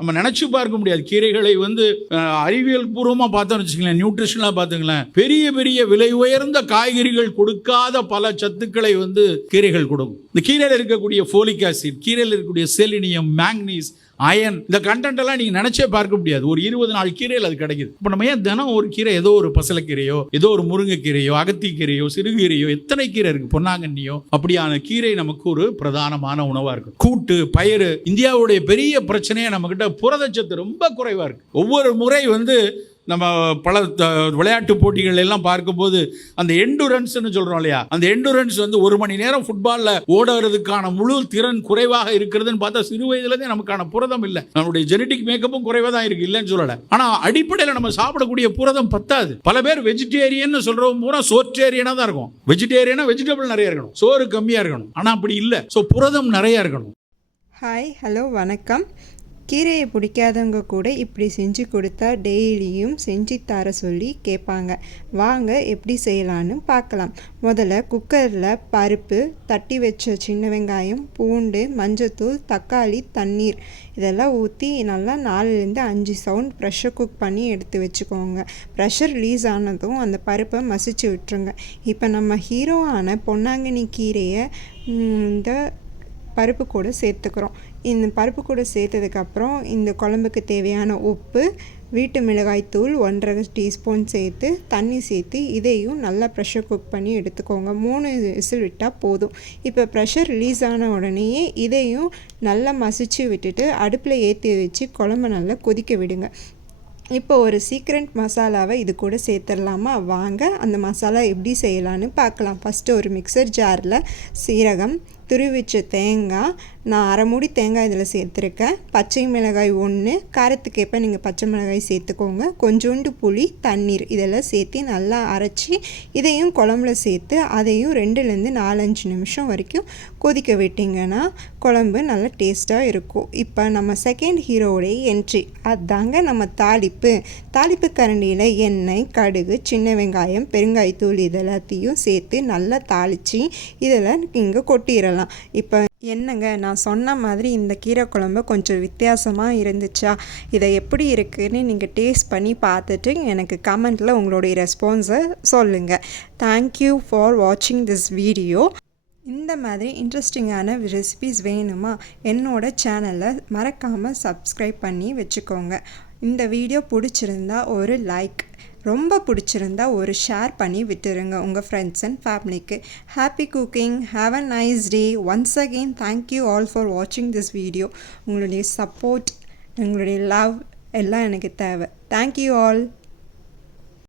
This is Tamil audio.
நம்ம நினைச்சு பார்க்க முடியாது. கீரைகளை அறிவியல் பூர்வமா பார்த்தோம்னு வச்சுக்கலாம், நியூட்ரிஷனலா பார்த்துங்களேன், பெரிய பெரிய விலை உயர்ந்த காய்கறிகள் கொடுக்காத பல சத்துக்களை கீரைகள் கொடுக்கும். இந்த கீரையில் இருக்கக்கூடிய ஃபோலிக் ஆசிட், கீரையில் இருக்கக்கூடிய செலினியம், மேக்னீஸ், அயன், இந்த கண்டென்ட் எல்லாம் நீங்க நினைச்சே பார்க்க முடியாது. ஒரு 20 நாள் கீரையில் அது கிடைக்குது. இப்போ நம்ம ஏன் தினம் ஒரு கீரை, ஏதோ ஒரு பசலைக்கீரையோ, ஏதோ ஒரு முருங்கைக்கீரையோ, அகத்திக்கீரையோ, சிறுகீரையோ, எத்தனை கீரை இருக்கு, பொன்னாங்கண்ணியோ, அப்படியான கீரை நமக்கு ஒரு பிரதானமான உணவா இருக்கு. கூட்டு, பயிறு. இந்தியாவுடைய பெரிய பிரச்சனையே நம்ம கிட்ட புரதச்சத்து ரொம்ப குறைவா இருக்கு. ஒவ்வொரு முறை நம்ம பல விளையாட்டு போட்டிகள் எல்லாம் பார்க்கும்போது அந்த எண்டுரன்ஸ்னு சொல்றோம் இல்லையா, அந்த எண்டுரன்ஸ் 1 மணி நேரம் ஃபுட்பால்ல ஓடுறதுக்கான முழு திறன் குறைவாக இருக்கிறதுன்னு பார்த்தா சிறு வயதுலேருந்தே நமக்கான புரதம் இல்லை. நம்மளுடைய ஜெனட்டிக் மேக்கப்பும் குறைவாக தான் இருக்கு, இல்லைன்னு சொல்லலை. ஆனால் அடிப்படையில் நம்ம சாப்பிடக்கூடிய புரதம் பத்தாது. பல பேர் வெஜிடேரியன் சொல்றவங்க பூரா சோற்றேரியனாக தான் இருக்கும். வெஜிடேரியனா வெஜிடபிள் நிறைய இருக்கணும், சோறு கம்மியாக இருக்கணும். ஆனால் அப்படி இல்லை. ஸோ புரதம் நிறைய இருக்கணும். ஹாய், ஹலோ, வணக்கம். கீரையை பிடிக்காதவங்க கூட இப்படி செஞ்சு கொடுத்தா டெய்லியும் செஞ்சு தர சொல்லி கேட்பாங்க. வாங்க எப்படி செய்யலான்னு பார்க்கலாம். முதல்ல குக்கரில் பருப்பு, தட்டி வச்ச சின்ன வெங்காயம், பூண்டு, மஞ்சத்தூள், தக்காளி, தண்ணீர் இதெல்லாம் ஊற்றி நல்லா 4-5 சவுண்ட் ப்ரெஷர் குக் பண்ணி எடுத்து வச்சுக்கோங்க. ப்ரெஷர் ரிலீஸ் ஆனதும் அந்த பருப்பை மசிச்சு விட்டுருங்க. இப்போ நம்ம ஹீரோவான பொன்னாங்கண்ணி கீரையை இந்த பருப்பு கூட சேர்த்துக்கிறோம். இந்த பருப்பு கூட சேர்த்ததுக்கப்புறம் இந்த குழம்புக்கு தேவையான உப்பு, வீட்டு மிளகாய்த்தூள் 1.5 டீஸ்பூன் சேர்த்து தண்ணி சேர்த்து இதையும் நல்லா ப்ரெஷர் குக் பண்ணி எடுத்துக்கோங்க. 3 விசில் விட்டால் போதும். இப்போ ப்ரெஷர் ரிலீஸ் ஆன உடனேயே இதையும் நல்லா மசிச்சு விட்டுட்டு அடுப்பில் ஏற்றி வச்சு குழம்பு நல்லா கொதிக்க விடுங்க. இப்போ ஒரு சீக்ரெட் மசாலாவை இது கூட சேர்த்துடலாமா? வாங்க அந்த மசாலா எப்படி செய்யலான்னு பார்க்கலாம். ஃபஸ்ட்டு ஒரு மிக்சர் ஜாரில் சீரகம், துருவிச்ச தேங்காய், நான் 1/2 மூடி தேங்காய் இதில் சேர்த்துருக்கேன். பச்சை மிளகாய் 1, காரத்துக்கேற்ப நீங்கள் பச்சை மிளகாய் சேர்த்துக்கோங்க. கொஞ்சோண்டு புளி, தண்ணீர் இதெல்லாம் சேர்த்து நல்லா அரைச்சி இதையும் குழம்புல சேர்த்து அதையும் 2-4 நிமிஷம் வரைக்கும் கொதிக்க விட்டிங்கன்னா குழம்பு நல்லா டேஸ்ட்டாக இருக்கும். இப்போ நம்ம செகண்ட் ஹீரோவுடைய என்ட்ரி, அதாங்க நம்ம தாளிப்பு கரண்டியில் எண்ணெய், கடுகு, சின்ன வெங்காயம், பெருங்காயத்தூள் இதெல்லாத்தையும் சேர்த்து நல்லா தாளித்து இதில் இங்கே கொட்டிடலாம். இப்போ என்னங்க, நான் சொன்ன மாதிரி இந்த கீரை குழம்பு கொஞ்சம் வித்தியாசமாக இருந்துச்சா? இதை எப்படி இருக்குதுன்னு நீங்கள் டேஸ்ட் பண்ணி பார்த்துட்டு எனக்கு கமெண்ட்டில் உங்களுடைய ரெஸ்பான்ஸை சொல்லுங்கள். தேங்க்யூ ஃபார் வாட்சிங் திஸ் வீடியோ. இந்த மாதிரி இன்ட்ரெஸ்டிங்கான ரெசிபீஸ் வேணுமா? என்னோட சேனலை மறக்காமல் சப்ஸ்கிரைப் பண்ணி வச்சுக்கோங்க. இந்த வீடியோ பிடிச்சிருந்தா ஒரு லைக், ரொம்ப பிடிச்சிருந்தா ஒரு ஷேர் பண்ணி விட்டுருங்க உங்கள் ஃப்ரெண்ட்ஸ் அண்ட் ஃபேமிலிக்கு. Happy cooking, have a nice day. Once again thank you all for வாட்சிங் திஸ் வீடியோ. உங்களுடைய சப்போர்ட், உங்களுடைய லவ் எல்லாம் எனக்கு தேவை. Thank you all.